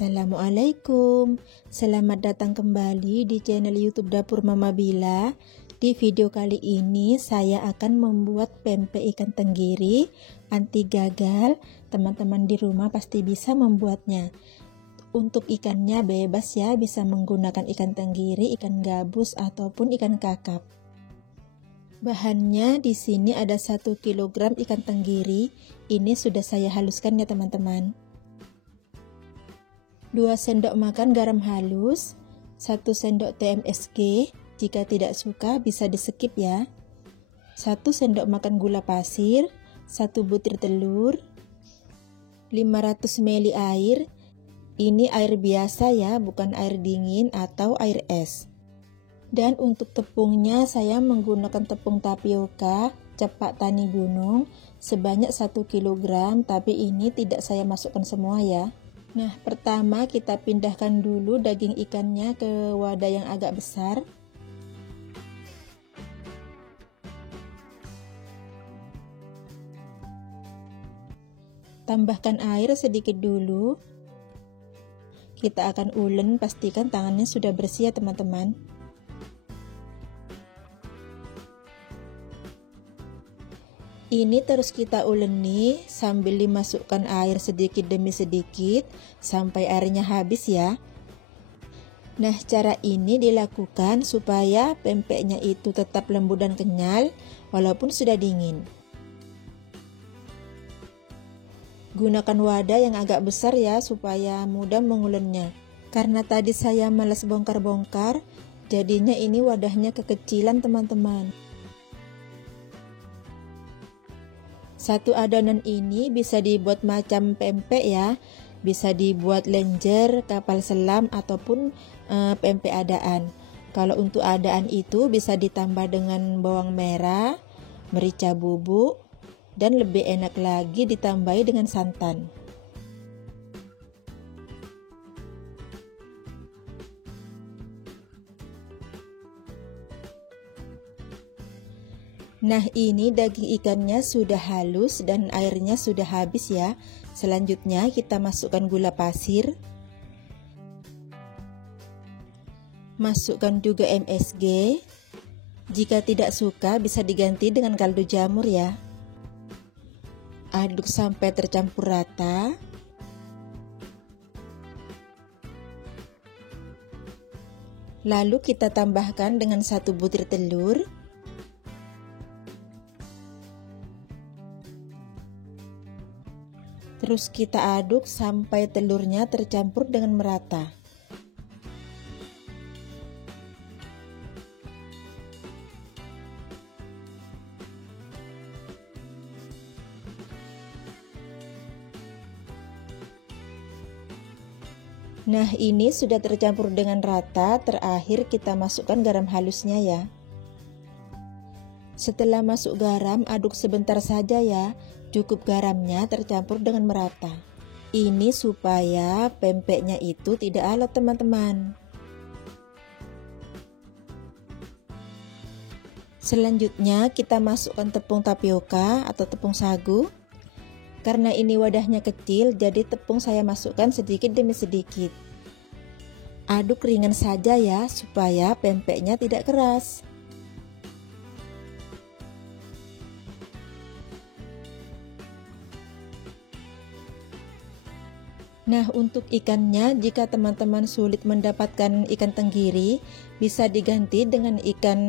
Assalamualaikum, selamat datang kembali di channel YouTube Dapur Mama Bila. Di video kali ini saya akan membuat pempek ikan tenggiri anti gagal. Teman-teman di rumah pasti bisa membuatnya. Untuk ikannya bebas ya, bisa menggunakan ikan tenggiri, ikan gabus ataupun ikan kakap. Bahannya di sini ada 1 kg ikan tenggiri. Ini sudah saya haluskan ya teman-teman. 2 sendok makan garam halus, 1 sendok teh MSG, jika tidak suka bisa di skip ya. 1 sendok makan gula pasir, 1 butir telur, 500 ml air. Ini air biasa ya, bukan air dingin atau air es. Dan untuk tepungnya saya menggunakan tepung tapioka cepak tani gunung sebanyak 1 kg, tapi ini tidak saya masukkan semua ya. Nah, pertama kita pindahkan dulu daging ikannya ke wadah yang agak besar. Tambahkan air sedikit dulu. Kita akan ulen, pastikan tangannya sudah bersih ya teman-teman. Ini terus kita uleni sambil dimasukkan air sedikit demi sedikit sampai airnya habis ya. Nah, cara ini dilakukan supaya pempeknya itu tetap lembut dan kenyal walaupun sudah dingin. Gunakan wadah yang agak besar ya supaya mudah mengulennya. Karena tadi saya malas bongkar-bongkar, jadinya ini wadahnya kekecilan teman-teman. Satu adonan ini bisa dibuat macam pempek ya, bisa dibuat lenjer, kapal selam ataupun pempek adaan. Kalau untuk adaan itu bisa ditambah dengan bawang merah, merica bubuk, dan lebih enak lagi ditambahi dengan santan. Nah, ini daging ikannya sudah halus dan airnya sudah habis ya. Selanjutnya kita masukkan gula pasir. Masukkan juga MSG. Jika tidak suka bisa diganti dengan kaldu jamur ya. Aduk sampai tercampur rata. Lalu kita tambahkan dengan 1 butir telur. Terus kita aduk sampai telurnya tercampur dengan merata. Nah, ini sudah tercampur dengan rata. Terakhir kita masukkan garam halusnya ya. Setelah masuk garam, aduk sebentar saja ya. Cukup garamnya tercampur dengan merata. Ini supaya pempeknya itu tidak alot teman-teman. Selanjutnya kita masukkan tepung tapioka atau tepung sagu. Karena ini wadahnya kecil, jadi tepung saya masukkan sedikit demi sedikit. Aduk ringan saja ya, supaya pempeknya tidak keras. Nah, untuk ikannya, jika teman-teman sulit mendapatkan ikan tenggiri, bisa diganti dengan ikan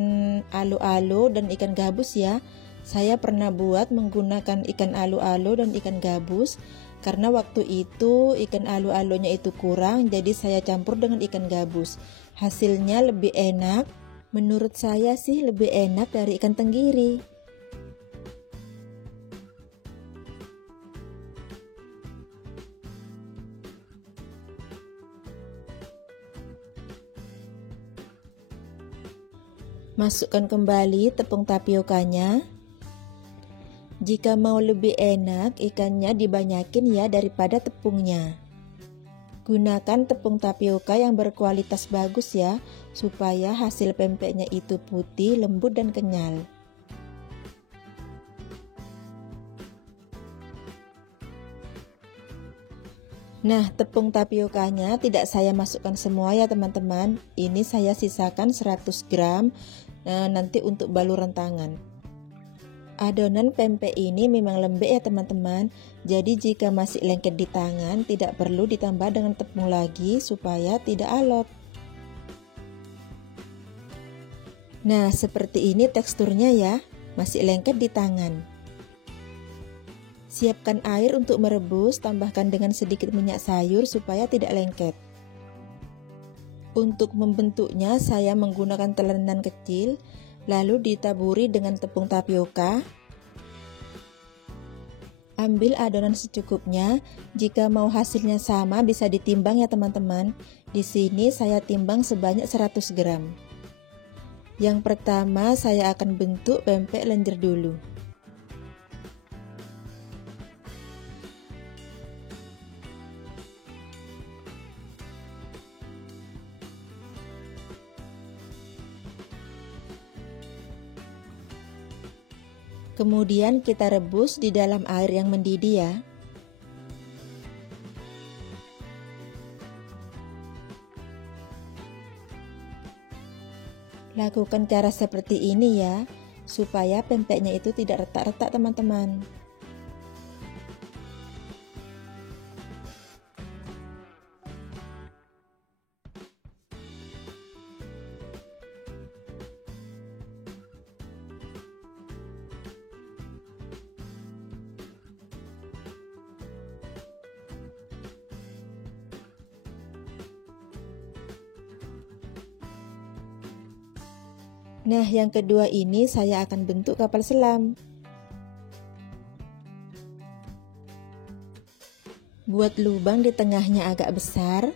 alo-alo dan ikan gabus ya. Saya pernah buat menggunakan ikan alo-alo dan ikan gabus, karena waktu itu ikan alo-alonya itu kurang, jadi saya campur dengan ikan gabus. Hasilnya lebih enak, menurut saya sih lebih enak dari ikan tenggiri. Masukkan kembali tepung tapiokanya. Jika mau lebih enak, ikannya dibanyakin ya daripada tepungnya. Gunakan tepung tapioka yang berkualitas bagus ya, supaya hasil pempeknya itu putih, lembut dan kenyal. Nah, tepung tapiokanya tidak saya masukkan semua ya teman-teman. Ini saya sisakan 100 gram nanti untuk baluran tangan. Adonan pempek ini memang lembek ya teman-teman. Jadi jika masih lengket di tangan, tidak perlu ditambah dengan tepung lagi supaya tidak alot. Nah, seperti ini teksturnya ya, masih lengket di tangan. Siapkan air untuk merebus, tambahkan dengan sedikit minyak sayur supaya tidak lengket. Untuk membentuknya, saya menggunakan telanan kecil, lalu ditaburi dengan tepung tapioka. Ambil adonan secukupnya. Jika mau hasilnya sama, bisa ditimbang ya teman-teman. Di sini saya timbang sebanyak 100 gram. Yang pertama saya akan bentuk pempek lenjer dulu. Kemudian kita rebus di dalam air yang mendidih ya. Lakukan cara seperti ini ya, supaya pempeknya itu tidak retak-retak teman-teman. Nah, yang kedua ini saya akan bentuk kapal selam. Buat lubang di tengahnya agak besar.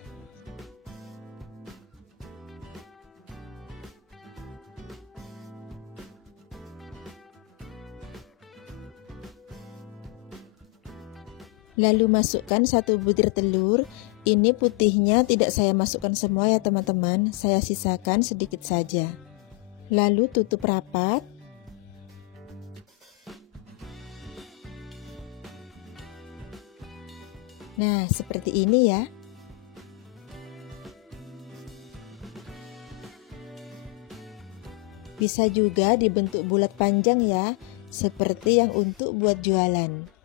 Lalu masukkan 1 butir telur. Ini putihnya tidak saya masukkan semua ya teman-teman, saya sisakan sedikit saja. Lalu tutup rapat. Nah, seperti ini ya. Bisa juga dibentuk bulat panjang ya, seperti yang untuk buat jualan.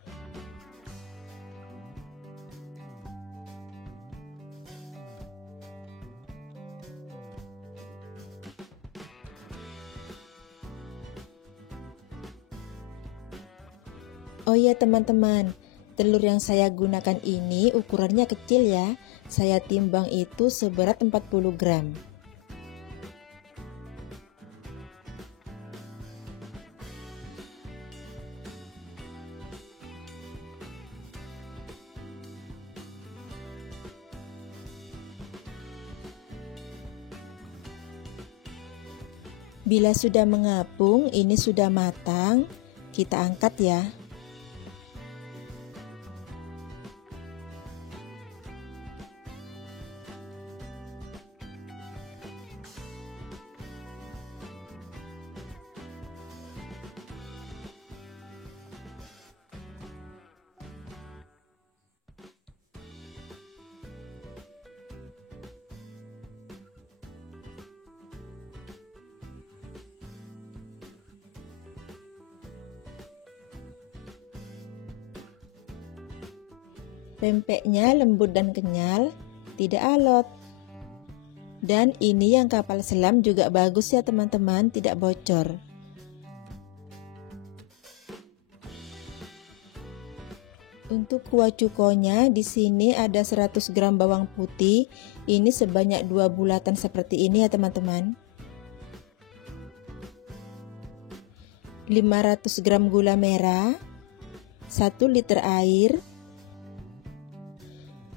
Oh iya teman-teman, telur yang saya gunakan ini ukurannya kecil ya. Saya timbang itu seberat 40 gram. Bila sudah mengapung, ini sudah matang, kita angkat ya. Pempeknya lembut dan kenyal, tidak alot. Dan ini yang kapal selam juga bagus ya teman-teman, tidak bocor. Untuk kuah cukonya di sini ada 100 gram bawang putih. Ini sebanyak 2 bulatan seperti ini ya teman-teman. 500 gram gula merah, 1 liter air,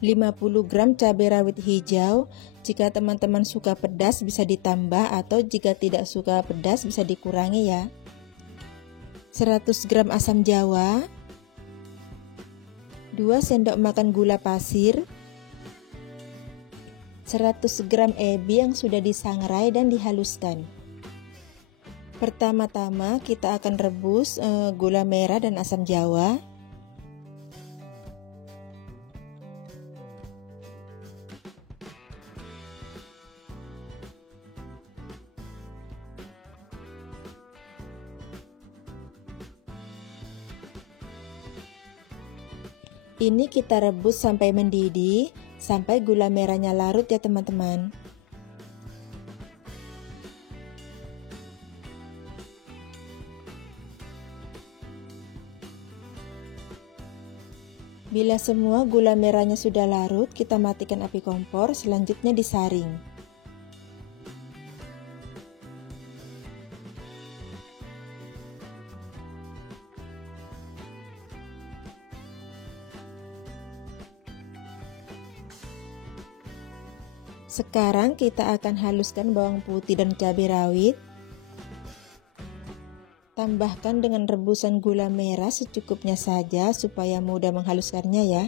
50 gram cabai rawit hijau. Jika teman-teman suka pedas bisa ditambah, atau jika tidak suka pedas bisa dikurangi ya. 100 gram asam jawa, 2 sendok makan gula pasir, 100 gram ebi yang sudah disangrai dan dihaluskan. Pertama-tama kita akan rebus gula merah dan asam jawa. Ini kita rebus sampai mendidih, sampai gula merahnya larut ya teman-teman. Bila semua gula merahnya sudah larut, kita matikan api kompor, selanjutnya disaring. Sekarang kita akan haluskan bawang putih dan cabai rawit. Tambahkan dengan rebusan gula merah secukupnya saja supaya mudah menghaluskannya ya.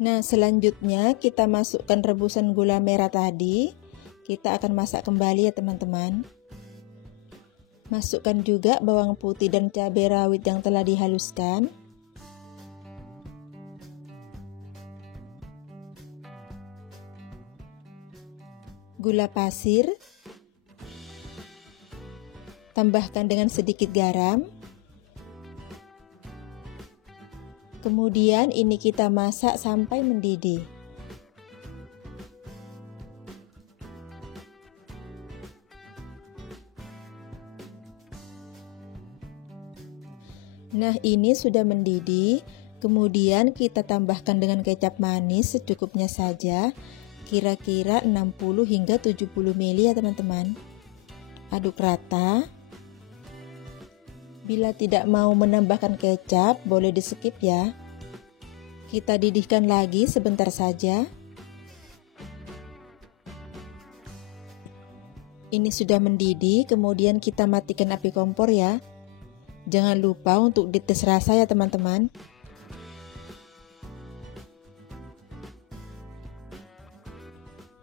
Nah, selanjutnya kita masukkan rebusan gula merah tadi. Kita akan masak kembali ya teman-teman. Masukkan juga bawang putih dan cabai rawit yang telah dihaluskan. Gula pasir, tambahkan dengan sedikit garam. Kemudian ini kita masak sampai mendidih. Nah, ini sudah mendidih. Kemudian kita tambahkan dengan kecap manis secukupnya saja. Kira-kira 60 hingga 70 ml ya teman-teman. Aduk rata. Bila tidak mau menambahkan kecap, boleh di skip ya. Kita didihkan lagi sebentar saja. Ini sudah mendidih, kemudian kita matikan api kompor ya. Jangan lupa untuk dites rasa ya teman-teman.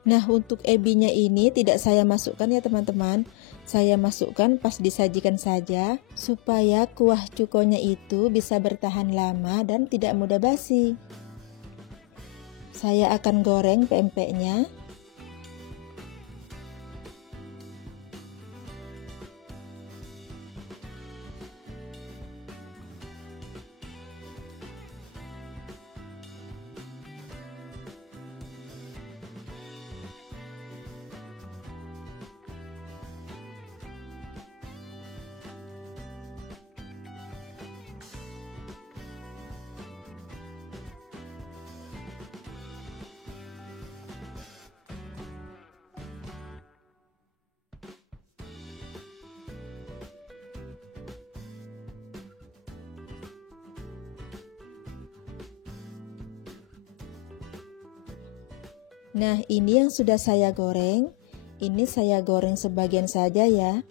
Nah, untuk ebinya ini tidak saya masukkan ya teman-teman. Saya masukkan pas disajikan saja supaya kuah cukonya itu bisa bertahan lama dan tidak mudah basi. Saya akan goreng pempeknya. Nah, ini yang sudah saya goreng. Ini saya goreng sebagian saja ya.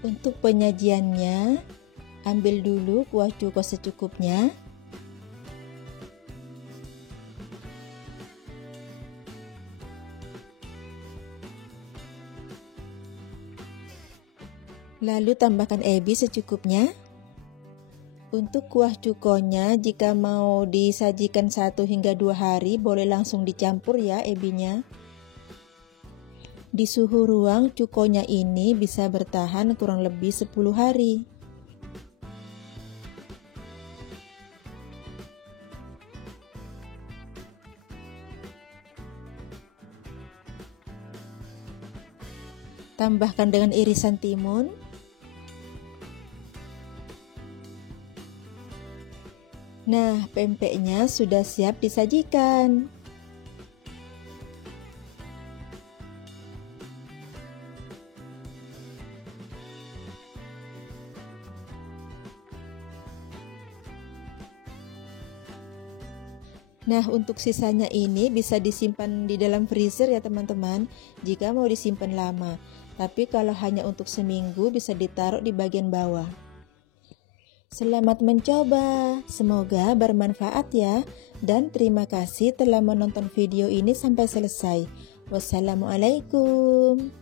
Untuk penyajiannya, ambil dulu kuah cuko secukupnya. Lalu tambahkan ebi secukupnya. Untuk kuah cukonya, jika mau disajikan 1 hingga 2 hari, boleh langsung dicampur ya ebinya. Di suhu ruang, cukonya ini bisa bertahan kurang lebih 10 hari. Tambahkan dengan irisan timun. Nah, pempeknya sudah siap disajikan. Nah, untuk sisanya ini bisa disimpan di dalam freezer ya teman-teman, jika mau disimpan lama. Tapi kalau hanya untuk seminggu bisa ditaruh di bagian bawah. Selamat mencoba, semoga bermanfaat ya. Dan terima kasih telah menonton video ini sampai selesai. Wassalamualaikum.